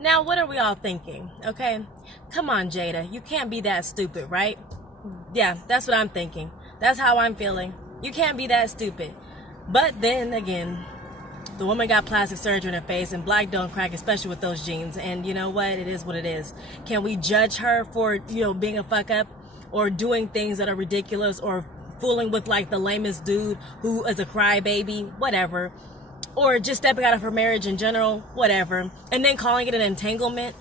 Now, what are we all thinking? Okay, come on, Jada, you can't be that stupid, right? Yeah, that's what I'm thinking. That's how I'm feeling. You can't be that stupid. But then again, the woman got plastic surgery in her face, and black don't crack, especially with those jeans. And you know what? It is what it is. Can we judge her for, being a fuck up or doing things that are ridiculous or fooling with like the lamest dude who is a crybaby, whatever, or just stepping out of her marriage in general, whatever, and then calling it an entanglement?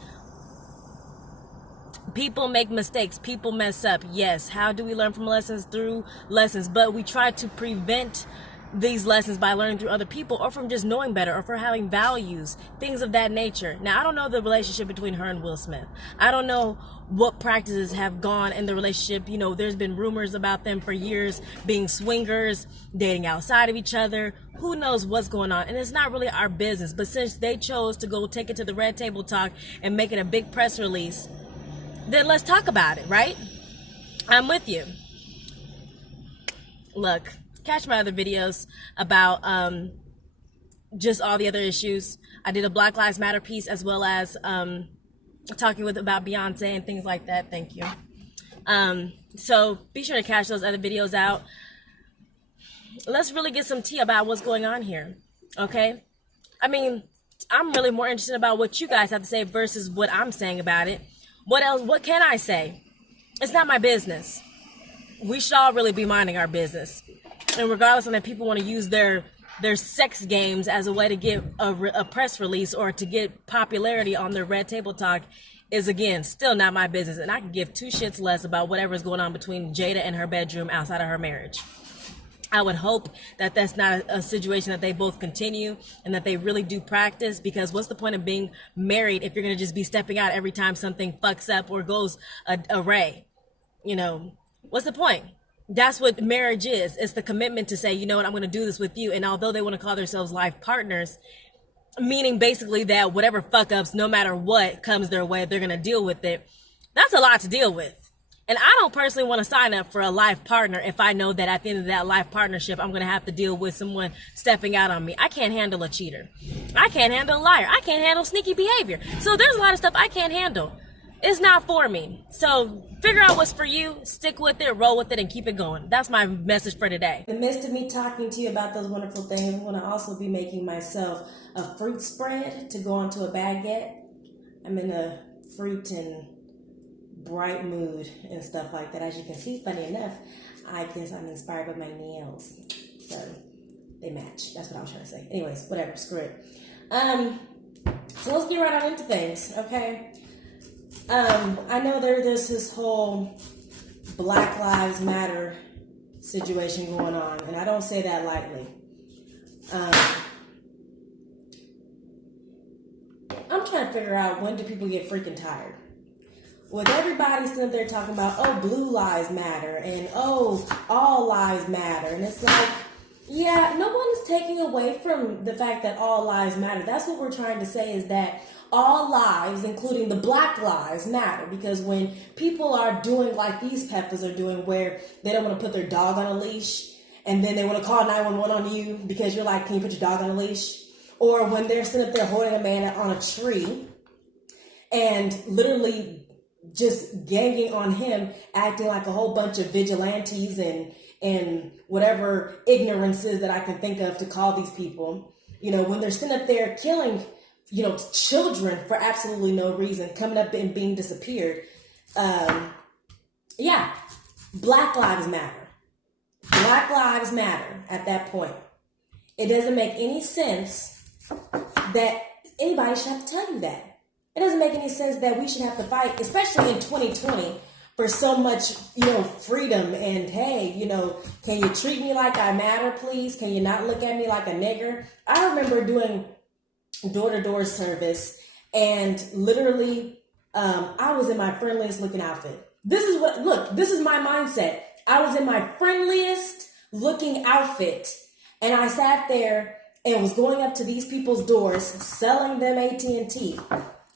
People make mistakes. People mess up. Yes. How do we learn from lessons? Through lessons. But we try to prevent these lessons by learning through other people, or from just knowing better, or for having values, things of that nature. Now, I don't know the relationship between her and Will Smith. I don't know what practices have gone in the relationship. There's been rumors about them for years being swingers, dating outside of each other. Who knows what's going on? And it's not really our business. But since they chose to go take it to the Red Table Talk and make it a big press release, then let's talk about it, right? I'm with you. Look, catch my other videos about just all the other issues. I did a Black Lives Matter piece, as well as talking about Beyonce and things like that. Thank you. So be sure to catch those other videos out. Let's really get some tea about what's going on here, okay? I mean, I'm really more interested about what you guys have to say versus what I'm saying about it. What else? What can I say? It's not my business. We should all really be minding our business. And regardless of that, people want to use their sex games as a way to get a press release or to get popularity on their Red Table Talk is, again, still not my business. And I can give two shits less about whatever's going on between Jada and her bedroom outside of her marriage. I would hope that that's not a situation that they both continue and that they really do practice, because what's the point of being married if you're going to just be stepping out every time something fucks up or goes array? What's the point? That's what marriage is. It's the commitment to say, you know what, I'm going to do this with you. And although they want to call themselves life partners, meaning basically that whatever fuck ups, no matter what comes their way, they're going to deal with it. That's a lot to deal with. And I don't personally want to sign up for a life partner if I know that at the end of that life partnership, I'm going to have to deal with someone stepping out on me. I can't handle a cheater. I can't handle a liar. I can't handle sneaky behavior. So there's a lot of stuff I can't handle. It's not for me. So figure out what's for you, stick with it, roll with it, and keep it going. That's my message for today. In the midst of me talking to you about those wonderful things, I'm going to also be making myself a fruit spread to go onto a baguette. I'm in a fruit and bright mood and stuff like that. As you can see, funny enough, I guess I'm inspired by my nails. So they match. That's what I was trying to say. Anyways, whatever, screw it. So let's get right on into things, okay? I know there's this whole Black Lives Matter situation going on, and I don't say that lightly. I'm trying to figure out, when do people get freaking tired? With everybody sitting there talking about, oh, blue lives matter, and oh, all lives matter, and it's like, yeah, no one is taking away from the fact that all lives matter. That's what we're trying to say, is that all lives, including the Black lives, matter. Because when people are doing like these peppers are doing, where they don't want to put their dog on a leash, and then they want to call 911 on you because you're like, can you put your dog on a leash? Or when they're sitting up there holding a man on a tree and literally just ganging on him, acting like a whole bunch of vigilantes and whatever ignorances that I can think of to call these people. When they're sitting up there killing, children for absolutely no reason, coming up and being disappeared. Yeah, Black Lives Matter. Black Lives Matter at that point. It doesn't make any sense that anybody should have to tell you that. It doesn't make any sense that we should have to fight, especially in 2020, for so much, freedom. And hey, can you treat me like I matter, please? Can you not look at me like a nigger? I remember doing door-to-door service, and literally, I was in my friendliest looking outfit. This is my mindset. I was in my friendliest looking outfit, and I sat there and was going up to these people's doors, selling them AT&T.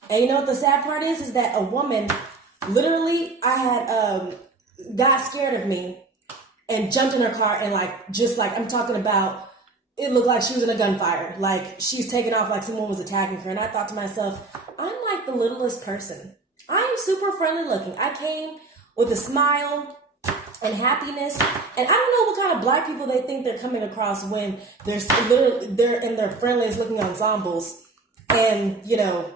And you know what the sad part is that a woman, literally, I had got scared of me and jumped in her car and I'm talking about, it looked like she was in a gunfire. Like she's taking off like someone was attacking her. And I thought to myself, I'm like like the littlest person. I am super friendly looking. I came with a smile and happiness, and I don't know what kind of black people they think they're coming across when they're in their friendliest looking ensembles and, you know,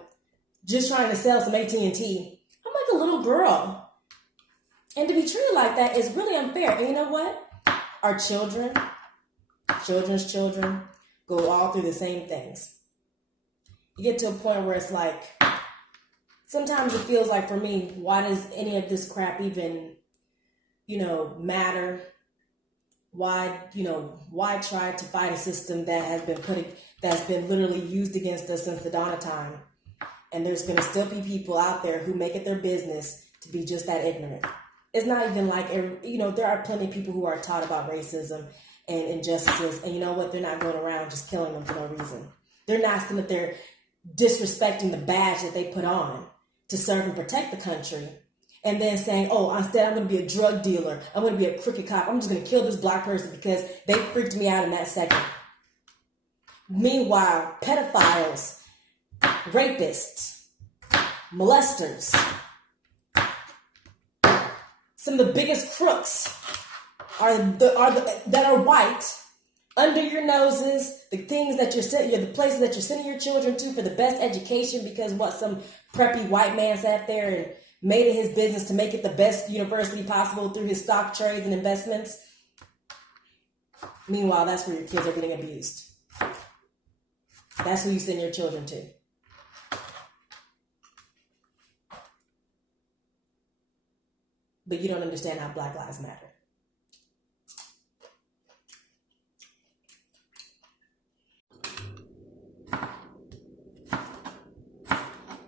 just trying to sell some AT&T. I'm like a little girl. And to be treated like that is really unfair. And you know what? Our children's children, go all through the same things. You get to a point where it's like, sometimes it feels like for me, why does any of this crap even, you know, matter? Why try to fight a system that that's been literally used against us since the dawn of time? And there's going to still be people out there who make it their business to be just that ignorant. It's not even like, you know, there are plenty of people who are taught about racism and injustices, and you know what? They're not going around just killing them for no reason. They're not sitting up there disrespecting the badge that they put on to serve and protect the country, and then saying, oh, instead I'm going to be a drug dealer, I'm going to be a crooked cop, I'm just going to kill this black person because they freaked me out in that second. Meanwhile, pedophiles, rapists, molesters, some of the biggest crooks that are white, under your noses, the things that the places that you're sending your children to for the best education, because some preppy white man sat there and made it his business to make it the best university possible through his stock trades and investments. Meanwhile, that's where your kids are getting abused. That's who you send your children to. But you don't understand how Black Lives Matter.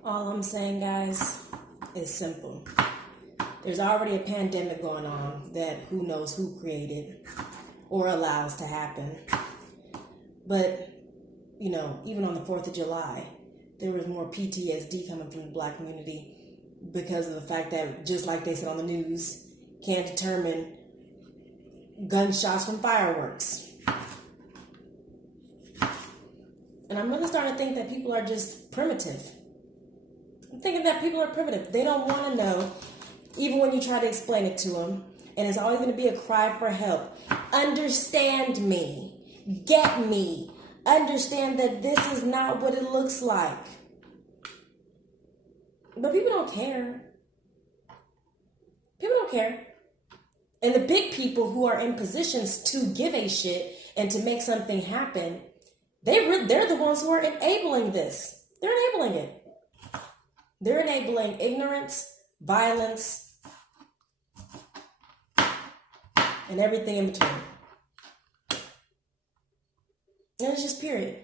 All I'm saying, guys, is simple. There's already a pandemic going on that who knows who created or allows to happen. But, you know, even on the 4th of July, there was more PTSD coming from the black community because of the fact that, just like they said on the news, can't determine gunshots from fireworks. And I'm really starting to think that people are just primitive. I'm thinking that people are primitive. They don't want to know, even when you try to explain it to them. And it's always going to be a cry for help. Understand me. Get me. Understand that this is not what it looks like. But people don't care. People don't care. And the big people who are in positions to give a shit and to make something happen, they're the ones who are enabling this. They're enabling it. They're enabling ignorance, violence, and everything in between. And it's just period.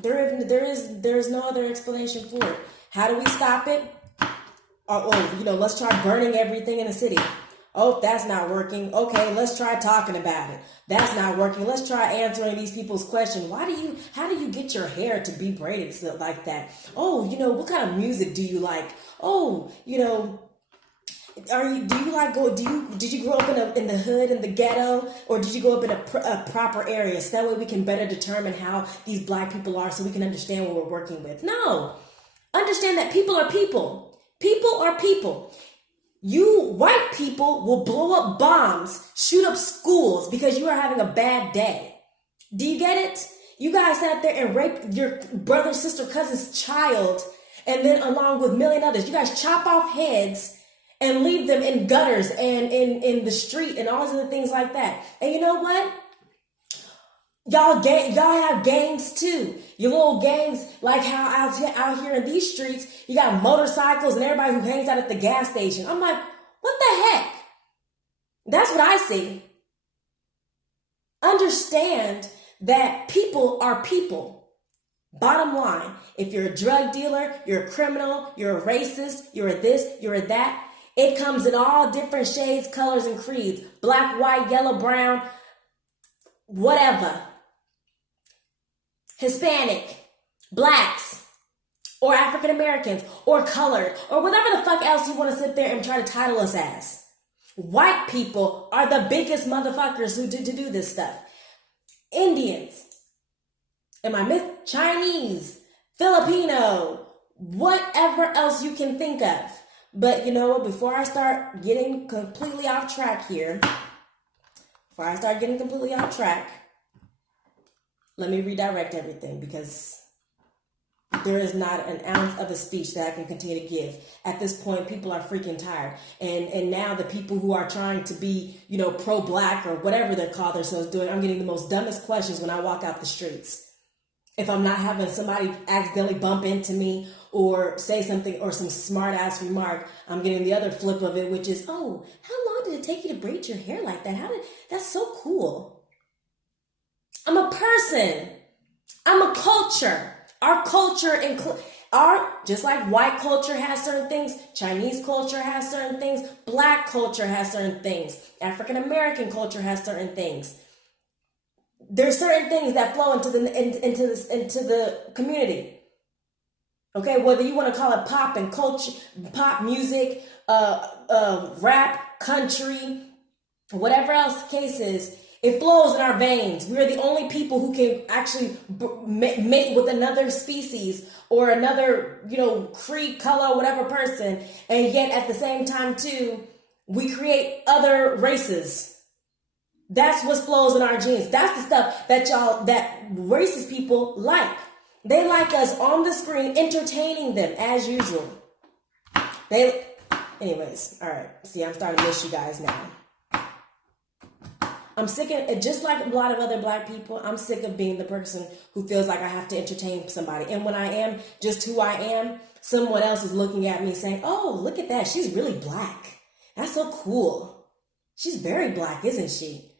There is no other explanation for it. How do we stop it? Let's try burning everything in the city. Oh, that's not working. Okay, let's try talking about it. That's not working. Let's try answering these people's questions. How do you get your hair to be braided like that? Oh, what kind of music do you like? Oh, did you grow up in the hood, in the ghetto, or did you grow up in a proper area? So that way we can better determine how these black people are, so we can understand what we're working with. No, understand that people are people. People are people. You white people will blow up bombs, shoot up schools because you are having a bad day. Do you get it? You guys sat there and raped your brother, sister, cousin's child, and then along with a million others, you guys chop off heads and leave them in gutters and in the street and all these other things like that. And you know what? Y'all have gangs too. Your little gangs, like how out here in these streets, you got motorcycles and everybody who hangs out at the gas station. I'm like, what the heck? That's what I see. Understand that people are people. Bottom line, if you're a drug dealer, you're a criminal, you're a racist, you're a this, you're a that, it comes in all different shades, colors, and creeds. Black, white, yellow, brown, whatever. Hispanic, blacks, or African Americans, or colored, or whatever the fuck else you want to sit there and try to title us as. White people are the biggest motherfuckers who to do this stuff. Indians, Chinese, Filipino, whatever else you can think of. But you know what? Before I start getting completely off track here, let me redirect everything, because there is not an ounce of a speech that I can continue to give. At this point, people are freaking tired. And now the people who are trying to be, pro-black or whatever they call themselves doing, I'm getting the most dumbest questions when I walk out the streets. If I'm not having somebody accidentally bump into me or say something or some smart ass remark, I'm getting the other flip of it, which is, oh, how long did it take you to braid your hair like that? That's so cool. I'm a person. I'm a culture. Our culture just like white culture has certain things, Chinese culture has certain things, black culture has certain things, African American culture has certain things. There's certain things that flow into the community. Okay, whether you want to call it pop and culture, pop music, rap, country, whatever else the case is, it flows in our veins. We're the only people who can actually mate with another species or another, creed, color, whatever person, and yet at the same time too, we create other races. That's what flows in our genes. That's the stuff that racist people like. They like us on the screen, entertaining them as usual. Anyways, all right. See, I'm starting to miss you guys now. I'm sick of, just like a lot of other black people, I'm sick of being the person who feels like I have to entertain somebody. And when I am just who I am, someone else is looking at me saying, oh, look at that. She's really black. That's so cool. She's very black, isn't she?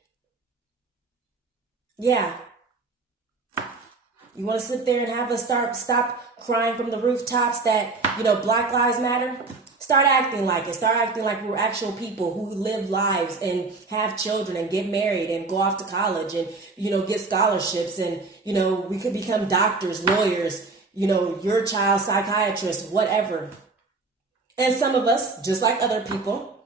Yeah. You want to sit there and have us stop crying from the rooftops that, Black Lives Matter? Start acting like it. Start acting like we're actual people who live lives and have children and get married and go off to college and, get scholarships and, we could become doctors, lawyers, your child, psychiatrists, whatever. And some of us, just like other people,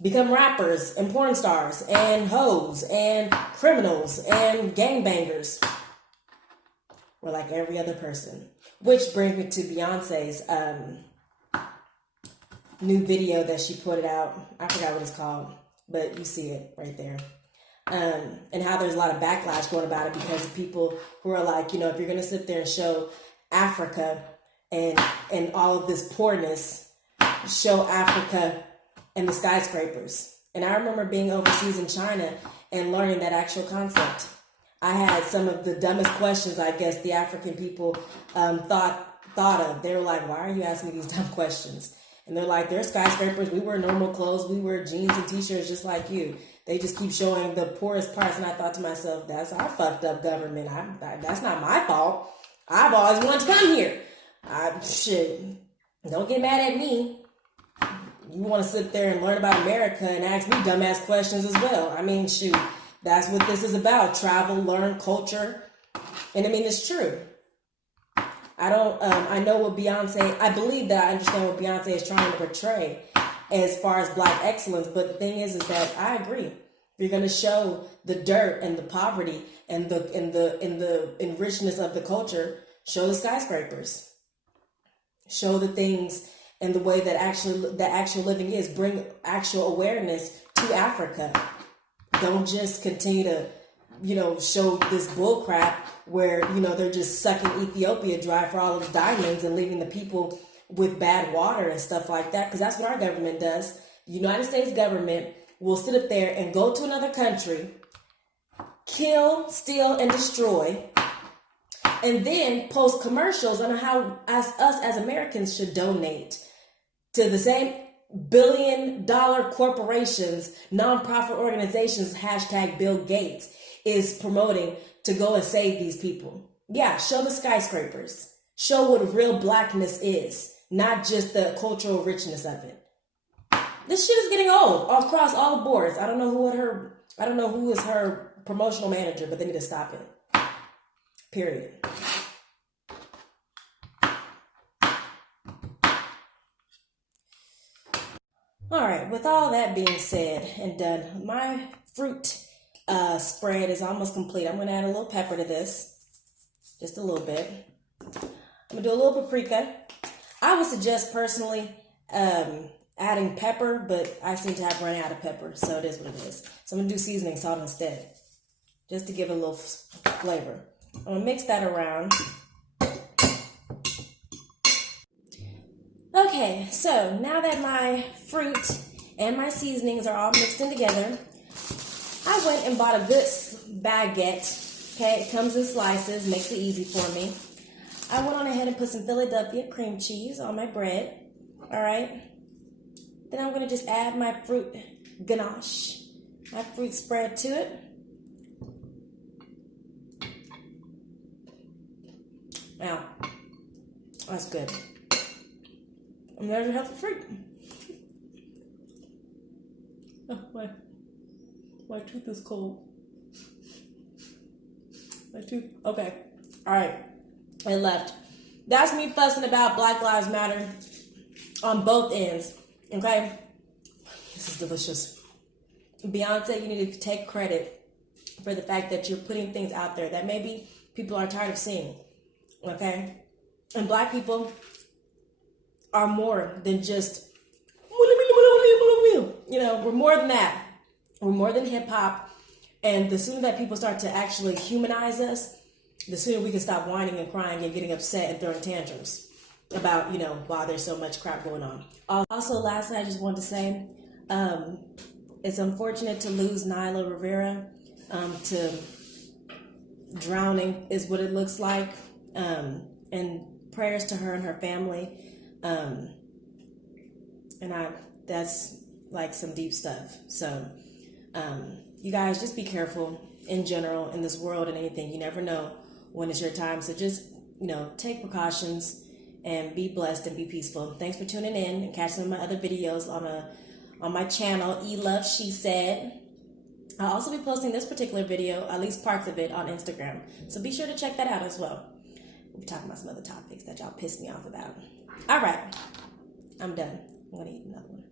become rappers and porn stars and hoes and criminals and gangbangers. We're like every other person. Which brings me to Beyonce's new video that she put out. I forgot what it's called, but you see it right there. And how there's a lot of backlash going about it because of people who are like, if you're going to sit there and show Africa and all of this poorness, show Africa and the skyscrapers. And I remember being overseas in China and learning that actual concept. I had some of the dumbest questions, I guess, the African people thought of. They were like, why are you asking me these dumb questions? And they're like, they're skyscrapers. We wear normal clothes. We wear jeans and t-shirts just like you. They just keep showing the poorest parts. And I thought to myself, that's our fucked up government. That's not my fault. I've always wanted to come here. Shit. Don't get mad at me. You want to sit there and learn about America and ask me dumbass questions as well. I mean, shoot. That's what this is about. Travel, learn, culture. And I mean, it's true. I know what Beyonce, I believe that I understand what Beyonce is trying to portray as far as black excellence. But the thing is that I agree. If you're going to show the dirt and the poverty and the enrichment of the culture, show the skyscrapers. Show the things and the way that actual living is. Bring actual awareness to Africa. Don't just continue to, show this bull crap where, they're just sucking Ethiopia dry for all of its diamonds and leaving the people with bad water and stuff like that. Because that's what our government does. The United States government will sit up there and go to another country, kill, steal, and destroy, and then post commercials on how us as Americans should donate to the same billion-dollar corporations, nonprofit organizations, hashtag Bill Gates is promoting to go and save these people. Yeah, show the skyscrapers. Show what real blackness is, not just the cultural richness of it. This shit is getting old across all the boards. I don't know who is her promotional manager, but they need to stop it. Period. All right, with all that being said and done, my fruit spread is almost complete. I'm going to add a little pepper to this, just a little bit. I'm going to do a little paprika. I would suggest personally adding pepper, but I seem to have run out of pepper, so it is what it is. So I'm gonna do seasoning salt instead, just to give it a little flavor. I'm gonna mix that around. Okay, so now that my fruit and my seasonings are all mixed in together, I went and bought a good baguette. Okay, it comes in slices, makes it easy for me. I went on ahead and put some Philadelphia cream cheese on my bread. All right. Then I'm gonna just add my fruit ganache, my fruit spread to it. Now, that's good. And there's your healthy fruit. Oh, my tooth is cold. My tooth. Okay. All right. It left. That's me fussing about Black Lives Matter on both ends. Okay? This is delicious. Beyonce, you need to take credit for the fact that you're putting things out there that maybe people are tired of seeing. Okay? And Black people are more than just, you know, we're more than that. We're more than hip hop. And the sooner that people start to actually humanize us, the sooner we can stop whining and crying and getting upset and throwing tantrums about, you know, why there's so much crap going on. Also, lastly, I just wanted to say, it's unfortunate to lose Naya Rivera to drowning is what it looks like. And prayers to her and her family. That's like some deep stuff. So, you guys just be careful in general in this world and anything. You never know when it's your time. So just, you know, take precautions and be blessed and be peaceful. Thanks for tuning in and catch some of my other videos on my channel, E-Love She Said. I'll also be posting this particular video, at least parts of it, on Instagram. So be sure to check that out as well. We'll be talking about some other topics that y'all pissed me off about. All right. I'm done. I'm going to eat another one.